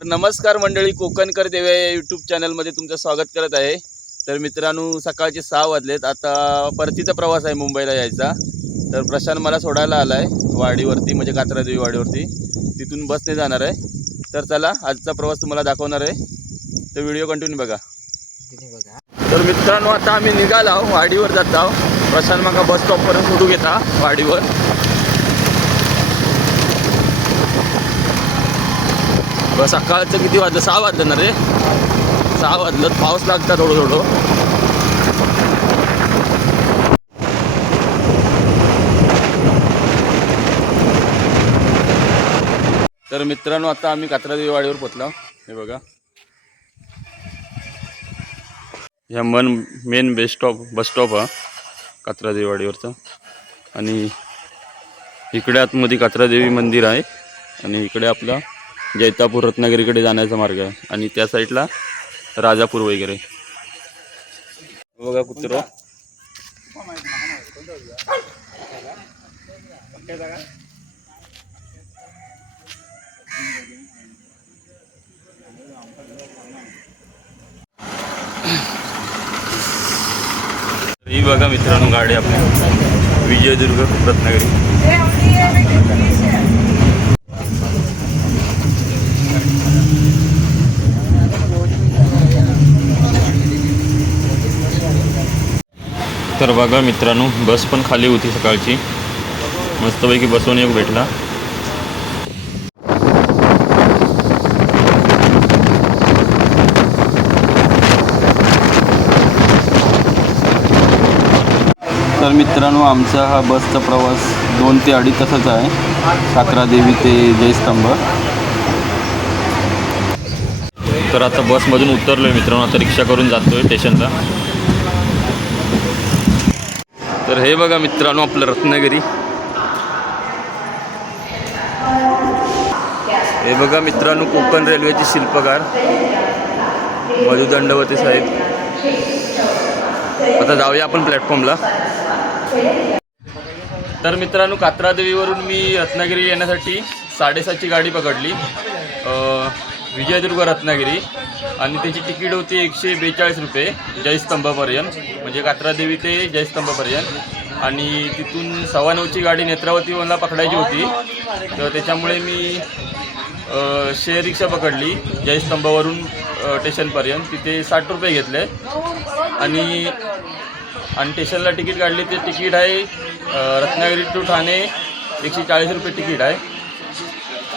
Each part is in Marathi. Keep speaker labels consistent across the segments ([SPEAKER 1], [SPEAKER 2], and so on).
[SPEAKER 1] तर नमस्कार मंडळी कोकणकर देव्या या यूट्यूब चॅनलमध्ये तुमचं स्वागत करत आहे. तर मित्रांनो सकाळचे सहा वाजलेत. आता परतीचा प्रवास आहे मुंबईला यायचा. तर प्रशांत मला सोडायला आला आहे वाडीवरती म्हणजे कात्रादेवी वाडीवरती. तिथून बसने जाणार आहे. तर चला आजचा प्रवास तुम्हाला दाखवणार आहे. तर व्हिडिओ कंटिन्यू बघा. तर मित्रांनो आता आम्ही निघालो आहो वाडीवर जात आहो प्रशांत माका बस स्टॉपपर्यंत सोडू घेता वाडीवर. बस सकाळचं किती वाजलं? सहा वाजलं ना रे? सहा वाजलं. पाऊस लागता थोडं थोडं. तर मित्रांनो आता आम्ही कात्रादेवी वाडीवर पोचलो. हे बघा. ह्या मन main bus stop bus stop हा कात्रादेवी वाडीवरचा आणि इकडे आतमध्ये कात्रादेवी मंदिर आहे. आणि इकडे आपला जैतापूर रत्नागिरीकडे जाण्याचा मार्ग आहे आणि त्या साईडला राजापूर वगैरे. बघा कुत्र. ही बघा मित्रांनो गाडी आपली. विजयदुर्ग रत्नागिरी. तर बघा मित्रांनो बस पण खाली होती सकाळची. मस्तपैकी बसवून एक भेटला. तर मित्रांनो आमचा हा बसचा प्रवास दोन ते अडीच तासाचा आहे. कात्रादेवी ते जयस्तंभ. तर आता बसमधून उतरलोय मित्रांनो आता रिक्षा करून जातोय स्टेशनला. तर हे बघा मित्रांनो आपलं रत्नागिरी. हे बघा मित्रांनो कोकण रेल्वेचे शिल्पकार मधु दंडवते साहेब. आता जाऊया आपण प्लॅटफॉर्मला तर मित्रांनो कात्रादेवीवरून मी रत्नागिरी येण्यासाठी साडेसातची गाडी पकडली. विजयदुर्ग रत्नागिरी आणि त्याची तिकीट होती एकशे बेचाळीस रुपये जयस्तंभापर्यंत म्हणजे कात्रादेवी ते जयस्तंभापर्यंत. आणि तिथून सव्वा नऊची गाडी नेत्रावतीला पकडायची होती. तर त्याच्यामुळे मी शेअर रिक्षा पकडली जयस्तंभावरून स्टेशनपर्यंत तिथे साठ रुपये घेतले. आणि आणि स्टेशनला तिकीट काढली. ते तिकीट आहे रत्नागिरी टू ठाणे एकशे चाळीस रुपये तिकीट आहे.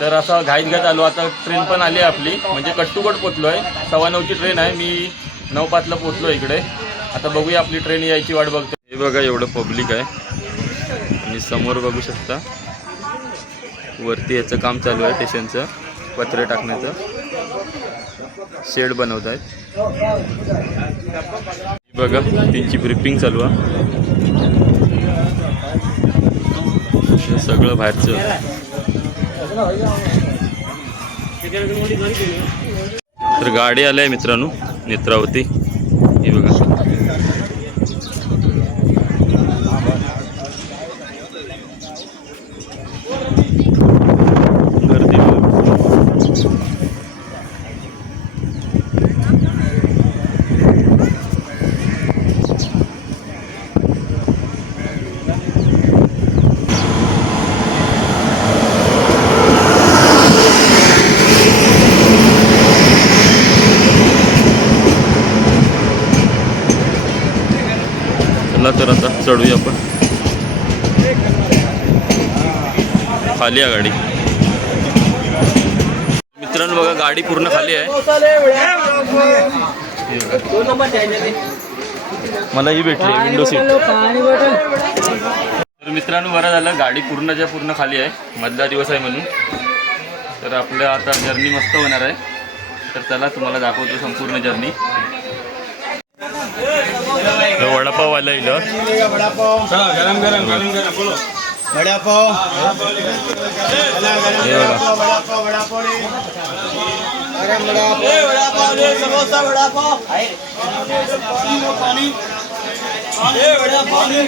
[SPEAKER 1] तर असं घाईत घाईत आलो. आता ट्रेन पण आली आहे आपली. म्हणजे कट्टुकट पोचलो आहे सव्वा नऊची ट्रेन आहे. मी नऊ पाचला पोचलो इकडे. आता बघूया आपली ट्रेन यायची वाट बघतो हे बघा एवढं पब्लिक आहे. आणि समोर बघू शकता. वरती याचं काम चालू आहे स्टेशनचं पत्रे टाकण्याचं. शेड बनवत आहेत. बघा त्यांची ब्रिपिंग चालू आहे. सगळं बाहेरचं. तर गाडी आली आहे मित्रांनो नेत्रावती ही बघा गर्दी बघा. चला तर आता चढूया आपण. खाली आहे गाडी. मित्रांनो बघा गाडी पूर्ण खाली आहे. मला ही भेटली विंडो सीट तर मित्रांनो बरं झालं गाडी पूर्णच्या पूर्ण खाली आहे. मधला दिवस आहे म्हणून. तर आपलं आता जर्नी मस्त होणार आहे. तर चला तुम्हाला दाखवतो संपूर्ण जर्नी वडापाव आला इलं
[SPEAKER 2] चला गरम गरम गरम गरम बोलो वडापाव
[SPEAKER 1] हे बघा
[SPEAKER 2] वडापाव वडापाव रे गरम वडापाव वडापाव. रे समोसा वडापाव पाणी पाणी वडापाव. रे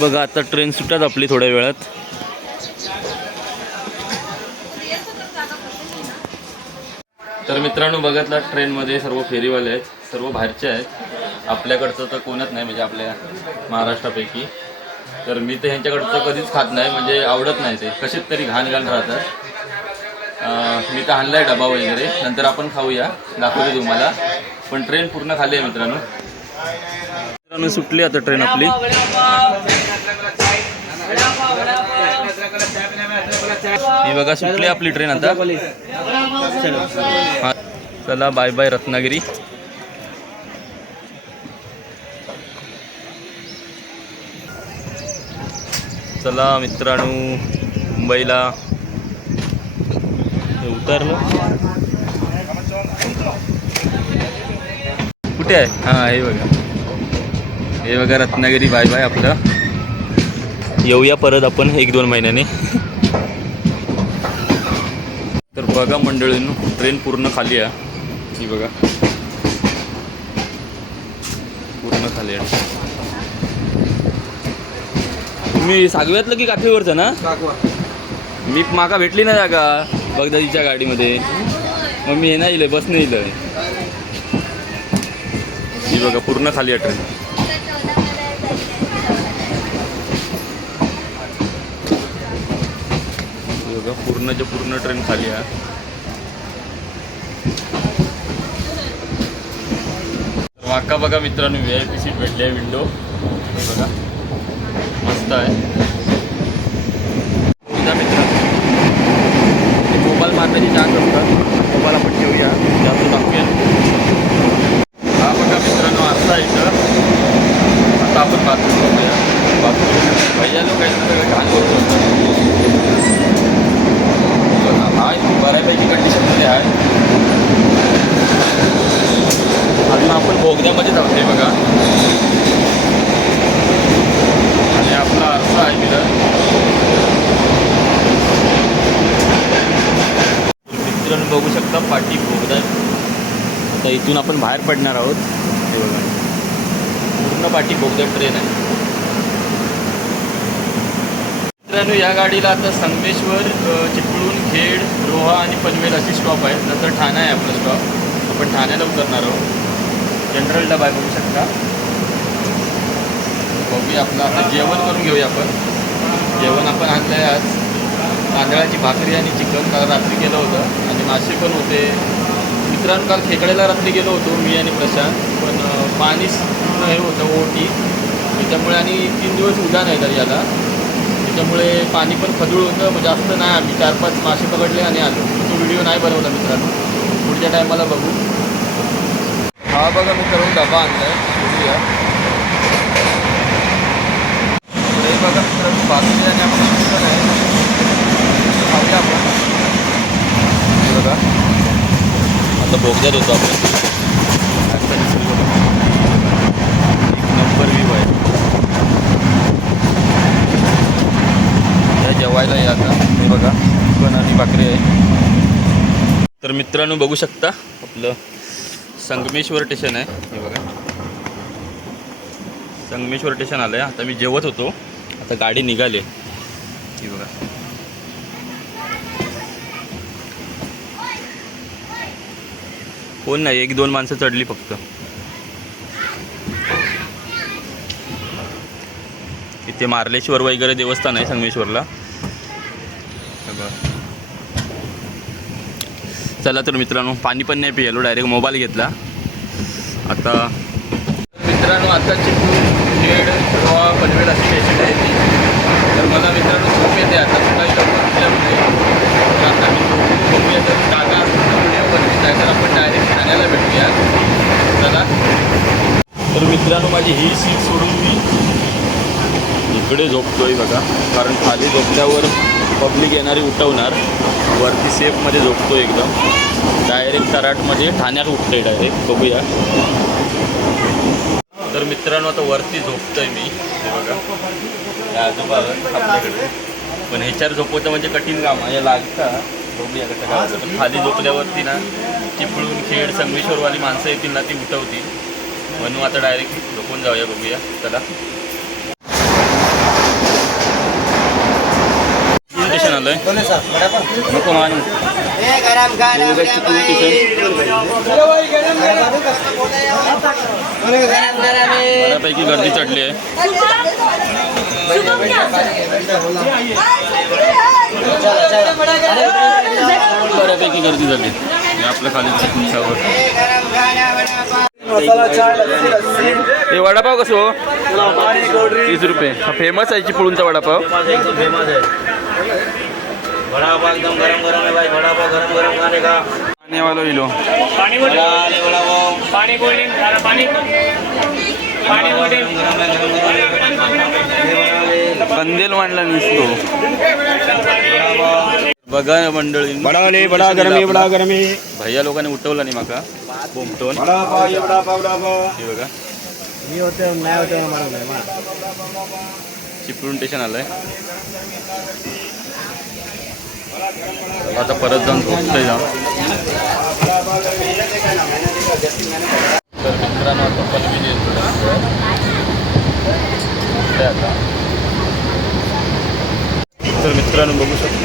[SPEAKER 1] बघा आता ट्रेन सुटतात आपली थोड्या वेळात. तर मित्रांनो बघितला ट्रेनमध्ये सर्व फेरीवाले आहेत सर्व बाहेरचे आहेत. आपल्याकडचं तर कोणच नाही म्हणजे आपल्या महाराष्ट्रापैकी. तर मी तर ह्यांच्याकडचं कधीच खात नाही म्हणजे आवडत नाही ते. कसेच तरी घाण घाण राहतात मी तर आणलाय डबा वगैरे नंतर आपण खाऊया दाखवते तुम्हाला. पण ट्रेन पूर्ण खाली आहे मित्रांनो. मित्रांनो सुटली आता ट्रेन आपली. ही बघा सुटली आपली ट्रेन आता. चला बाय बाय रत्नागिरी. चला मित्रांनो मुंबईला. उतरलो उतरलं. कुठे आहे? हां हे बघा. हे बघा रत्नागिरी बाय बाय आपलं. येऊया परत आपण एक दोन महिन्याने. तर बघा मंडळीनं ट्रेन पूर्ण खाली आहे. ही बघा. पूर्ण खाली आहे. तुम्ही सागव्यातलं की काठीवरचं ना? मी माका भेटली ना जागा बगदादीच्या गाडीमध्ये. मग मी हे नाही इलं बस नाही इलं ही बघा पूर्ण खाली आहे ट्रेन बघा पूर्णच्या पूर्ण ट्रेन खाली आहे. वाका बघा मित्रांनो व्ही आय पी सीट भेटली आहे विंडो बघा. मस्त आहे. बघा मित्रांनो. मोबाईल मारण्याची चान्स असतात मोबाईल आपण ठेवूया. जास्त दाखवूया हा बघा मित्रांनो असा आहे इथं आता आपण बाथरूम बघूया. बाथरूम भैया लोक आहेत ना घाण करतो हा बऱ्यापैकी कंडिशनमध्ये आहे. अजून आपण बोगद्यामध्ये जातोय बघा. आणि आपला आरसा आहे तिथं मित्रांनो बघू शकता पाठी बोगदा आता इथून आपण बाहेर पडणार आहोत. पूर्ण पाठी बोगदा ट्रेन आहे. मित्रांनो या गाडीला आता संगमेश्वर चिपळूण खेड रोहा आणि पनवेल अशी स्टॉप आहेत. नंतर ठाणा आहे आपला स्टॉप आपण ठाण्याला उतरणार आहोत. जनरल डबा बघू शकता. बघूया आपलं. आता जेवण करून घेऊया आपण. जेवण आपण आणलं आहे आज. तांदळाची भाकरी आणि चिकन काल रात्री केलं होतं. आणि मासे पण होते. मित्रांनो काल खेकड्याला रात्री गेलो होतो मी आणि प्रशांत. पण पाणीच पूर्ण हे होतं ओटी. त्याच्यामुळे आणि तीन दिवस उदान आहे तर याला. त्याच्यामुळे पाणी पण खदूळ होतं. मग जास्त नाही आम्ही. चार पाच मासे पकडले आणि आलो. तो व्हिडिओ नाही बनवला मित्रांनो. पुढच्या टायमाला बघू. हा बघा मित्रांनो डबा आणला आहे हे बघा मित्रांनो भाकरी आणि आपण चिकन आहे खाऊया आपण. बघा. आता बोगद्यात होतो आपण. आता दिसेल बघा. एक नंबर व्ह्यू आहे. या जेवायला या आता. हे बघा चिकन आणि भाकरी आहे. तर मित्रांनो बघू शकता आपलं संगमेश्वर स्टेशन आहे. हे बघा. संगमेश्वर स्टेशन आलं आहे आता मी जेवत होतो. आता गाडी निघाली. ही बघा. कोण नाही एक दोन माणसं चढली फक्त. इथे मार्लेश्वर वगैरे देवस्थान आहे संगमेश्वरला. चला तर मित्रांनो पाणी पण नाही पियालो डायरेक्ट मोबाईल घेतला. आता मित्रांनो आता चिपळूण खेड गोवा पनवेल अशी स्टेशन आहे ती तर मला मित्रांनो झोप येते आता सकाळी लवकर उठल्यामुळे तर आता मी झोपून बघूया तर जागा व्हिडिओ बनवीत आहे तर आपण डायरेक्ट ठाण्याला भेटूया चला तर मित्रांनो माझी ही सीट सोडून मी इकडे झोपतोय बघा कारण खाली झोपल्यावर पब्लिक येणारी उठवणार. वरती सेफमध्ये झोपतो एकदम. डायरेक्ट कराटमध्ये ठाण्यात उठतोय डायरेक्ट बघूया. तर मित्रांनो आता वरती झोपतोय मी. हे बघा. या आजोबा आपल्याकडे. पण ह्याच्यावर झोपवतं म्हणजे कठीण काम आहे. लागतं. बघूया कसं काय होतं. पण खाली झोपल्यावरती ना चिपळूण खेड संगमेश्वरवाली माणसं येतील ना ती उठवतील. म्हणून आता डायरेक्ट झोपून जाऊया बघूया चला स्टेशन आलं आहे
[SPEAKER 2] दोन्ही सर वडापाव
[SPEAKER 1] नको मान बऱ्यापैकी गर्दी चढली आहे बऱ्यापैकी गर्दी झाली आपल्या खाली तुमच्यावर
[SPEAKER 3] मसाला चाय लस्सी लस्सी
[SPEAKER 1] हे वडापाव कसं हो?
[SPEAKER 3] पाणी
[SPEAKER 1] तीस रुपये. हा फेमस आहे चिपळूणचा वडापाव.
[SPEAKER 3] एकदम फेमस है बड़ा पाव एकदम गरम गरम है भाई. बड़ा पाव गरम गरम खाने का?
[SPEAKER 4] पाणी पाणी पाणी.
[SPEAKER 3] गरम गरम ले
[SPEAKER 1] कंदेल मांडला नसतो. बघा मंडळी.
[SPEAKER 3] बड़ा ले बड़ा गरम बड़ा गरम.
[SPEAKER 1] भैया लोकांनी उठवला नाही माका. बोमटोन
[SPEAKER 3] बड़ा पाव ये बड़ा पाव बड़ा पाव.
[SPEAKER 1] हे बघा.
[SPEAKER 2] मी होते नाही होते
[SPEAKER 1] चिपळूण स्टेशन आलंय. आता परत जाऊन झोपतोय जाऊन तर मित्रांनो आता पनवेल येतो आता तर मित्रांनो बघू शकता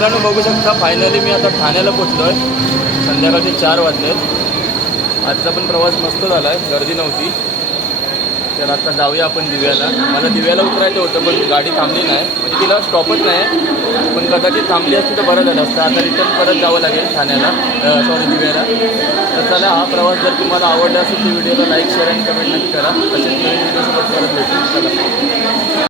[SPEAKER 1] मित्रांनो बघू शकता फायनली मी आता ठाण्याला पोचलो आहे संध्याकाळचे चार वाजले आजचा पण प्रवास मस्त झाला आहे गर्दी नव्हती. तर आता जाऊया आपण दिव्याला. मला दिव्याला उतरायचं होतं पण गाडी थांबली नाही. म्हणजे तिला स्टॉपच नाही. पण कदाचित थांबली असती तर बरं झालं असतं. आता रिटर्न परत जावं लागेल ठाण्याला. सॉरी दिव्याला. तर चला हा प्रवास जर तुम्हाला आवडला असेल तर व्हिडिओला लाईक शेअर आणि कमेंट नक्की करा. तसेच नवीन व्हिडिओसोबत करत भेटू.